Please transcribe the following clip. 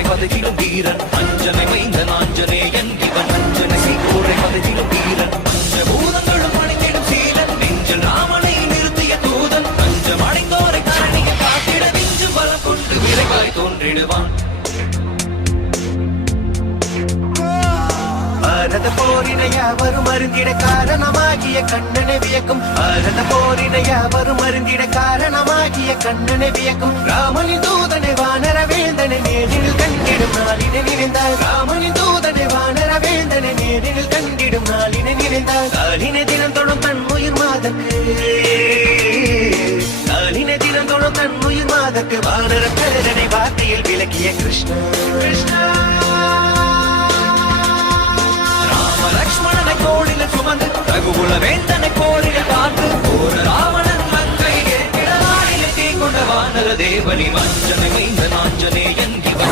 சீகோரை பதகிலும் வீரன் அஞ்சனை மைந்தன் ஆஞ்சநேயன் இவன் அஞ்சனை சீகோரை பதகிலும் வீரன் பஞ்சபூதங்களும் அணிந்திடும் சீலன் நெஞ்சில் ராமனை நிறுத்திய தூதன் பஞ்சம் அடைந்தோரை கரணியை காத்திட நெஞ்சும் பலம் கொண்டு விரைவாய் தோன்றிடுவான் பாரத போரினை யாவரும் அருந்திட காரணமாகிய கண்ணனை வியக்கும் பாரத போரினை யாவரும் அருந்திட காரணமாகிய கண்ணனை வியக்கும் ராமனின் தூதனை வானர வேந்தனை நேரில் கண்டிடும் நாளினை நினைந்தார் ராமனின் தூதனை வானர வேந்தனை நேரில் கண்டிடும் நாளினை நினைந்தார் காலினை தினம் தொடும் தன் உயிர் மாதக்கு காலினை தினம் தொடும் தன் உயிர் மாதக்கு வானர பேரனை வார்த்தையில் விளக்கிய கிருஷ்ணா கிருஷ்ணா லக்ஷ்மணனை கோடில சுமந்து ரகுகுல வேந்தனை கோடில பார்த்து போர ராவணன் மங்கை ஏற்கிட நாளில் தீ கொண்ட வானர தேவனி மஞ்சனை மைந்த நாஞ்சனேயன்